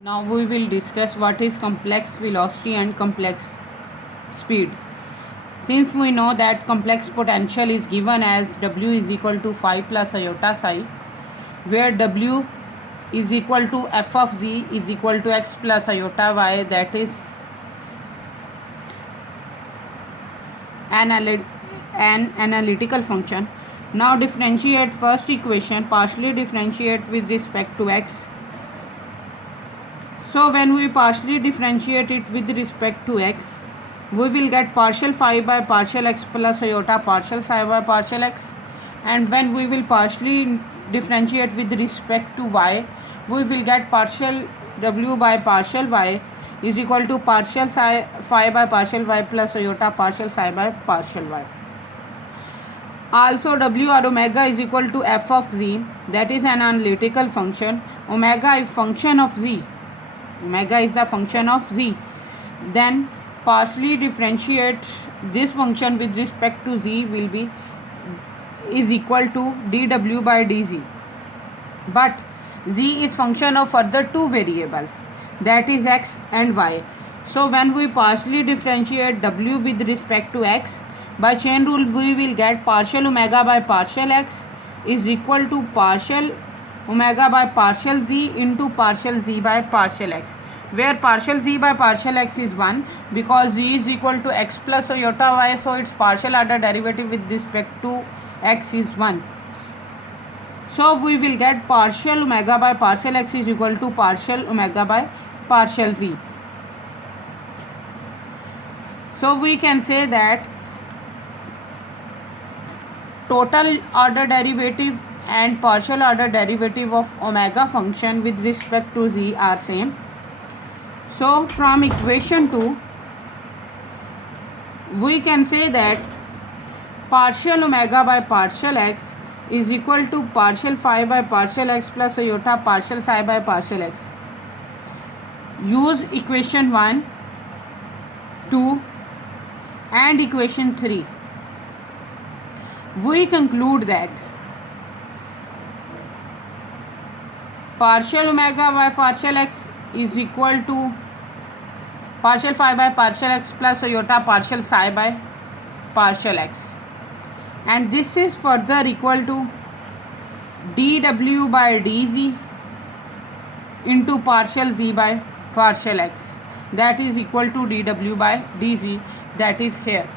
Now we will discuss what is complex velocity and complex speed. Since we know that complex potential is given as W is equal to phi plus iota psi, where W is equal to f of z is equal to x plus iota y, that is an analytical function. Now differentiate first equation, partially differentiate with respect to x. So when we partially differentiate it with respect to x, we will get partial phi by partial x plus iota partial psi by partial x. And when we will partially differentiate with respect to y, we will get partial w by partial y is equal to partial phi by partial y plus iota partial psi by partial y. Also w or omega is equal to f of z, that is an analytical function. Omega is function of z. Omega is the function of z. Then partially differentiate this function with respect to z will be is equal to dw by dz. But z is function of further two variables, that is x and y. So when we partially differentiate w with respect to x, by chain rule we will get partial omega by partial x is equal to partial omega by partial z into partial z by partial x, where partial z by partial x is 1 because z is equal to x plus iota y, so its partial order derivative with respect to x is 1. So we will get partial omega by partial x is equal to partial omega by partial z. So we can say that total order derivative and partial order derivative of omega function with respect to z are same. So from equation 2 we can say that partial omega by partial x is equal to partial phi by partial x plus iota partial psi by partial x. Use equation 1, 2 and equation 3. We conclude that partial omega by partial x is equal to partial phi by partial x plus iota partial psi by partial x, and this is further equal to dw by dz into partial z by partial x, that is equal to dw by dz, that is here,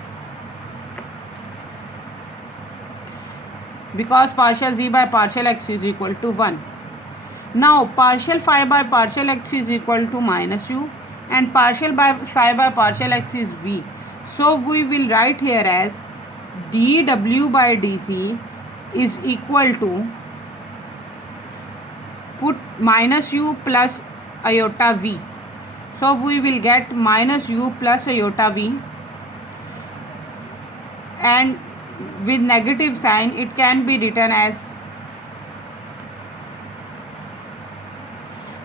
because partial z by partial x is equal to 1. Now partial phi by partial x is equal to minus u and partial by psi by partial x is v. So we will write here as dw by dz is equal to, put minus u plus iota v. So we will get minus u plus iota v, and with negative sign it can be written as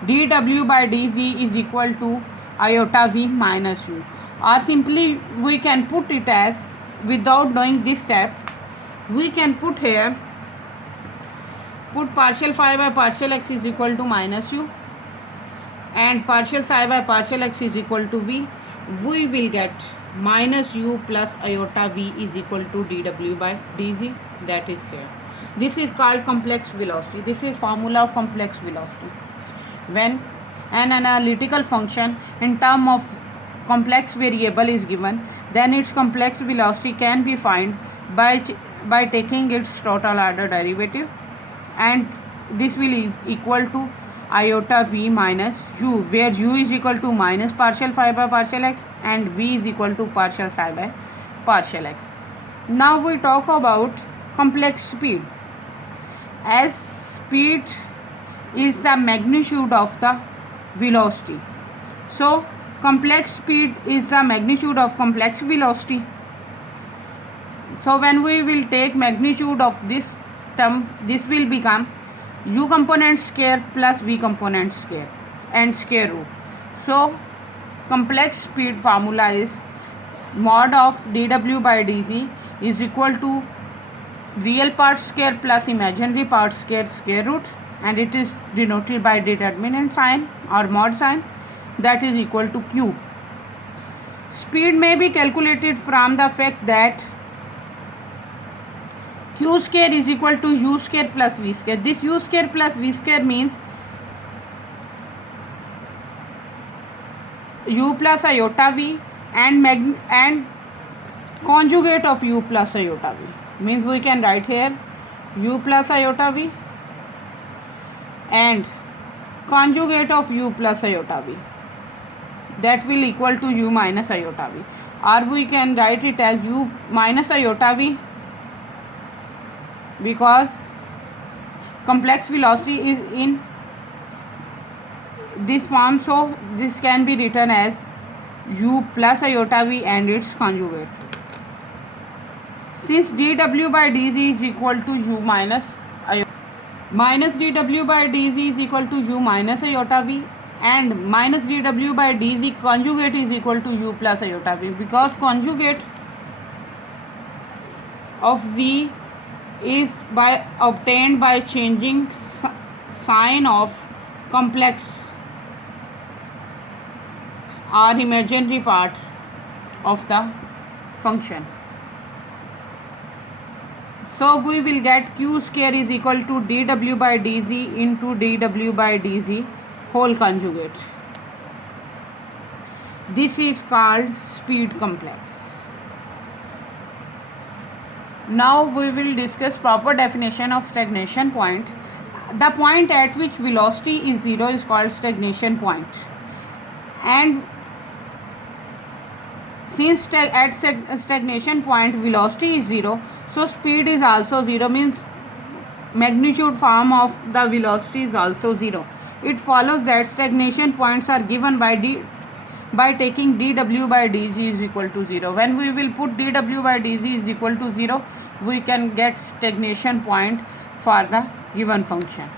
dw by dz is equal to iota v minus u, or simply we can put it as, without doing this step, we can put here, put partial phi by partial x is equal to minus u and partial psi by partial x is equal to v. We will get minus u plus iota v is equal to dw by dz, that is here. This is called complex velocity. This is formula of complex velocity. When an analytical function in term of complex variable is given, then its complex velocity can be found by taking its total order derivative, and this will is equal to iota v minus u, where u is equal to minus partial phi by partial x and v is equal to partial psi by partial x. Now we talk about complex speed. As speed is the magnitude of the velocity, so complex speed is the magnitude of complex velocity. So when we will take magnitude of this term, this will become u component square plus v component square and square root. So complex speed formula is mod of dw by dz is equal to real part square plus imaginary part square square root and it is denoted by determinant sign or mod sign, that is equal to q. Speed may be calculated from the fact that q square is equal to u square plus v square. This u square plus v square means u plus iota v and conjugate of u plus iota v. Means we can write here u plus iota v and conjugate of u plus iota v, that will equal to u minus iota v, or we can write it as u minus iota v, because complex velocity is in this form, so this can be written as u plus iota v and its conjugate. Since dw by dz is equal to u minus dw by dz is equal to u minus iota v and minus dw by dz conjugate is equal to u plus iota v, because conjugate of v is obtained by changing sign of complex or imaginary part of the function. So we will get q square is equal to dw by dz into dw by dz whole conjugate. This is called speed complex. Now we will discuss proper definition of stagnation point. The point at which velocity is 0 is called stagnation point, and since at stagnation point velocity is 0, so speed is also 0, means magnitude form of the velocity is also 0. It follows that stagnation points are given by taking dw by dz is equal to 0. When we will put dw by dz is equal to 0, we can get stagnation point for the given function.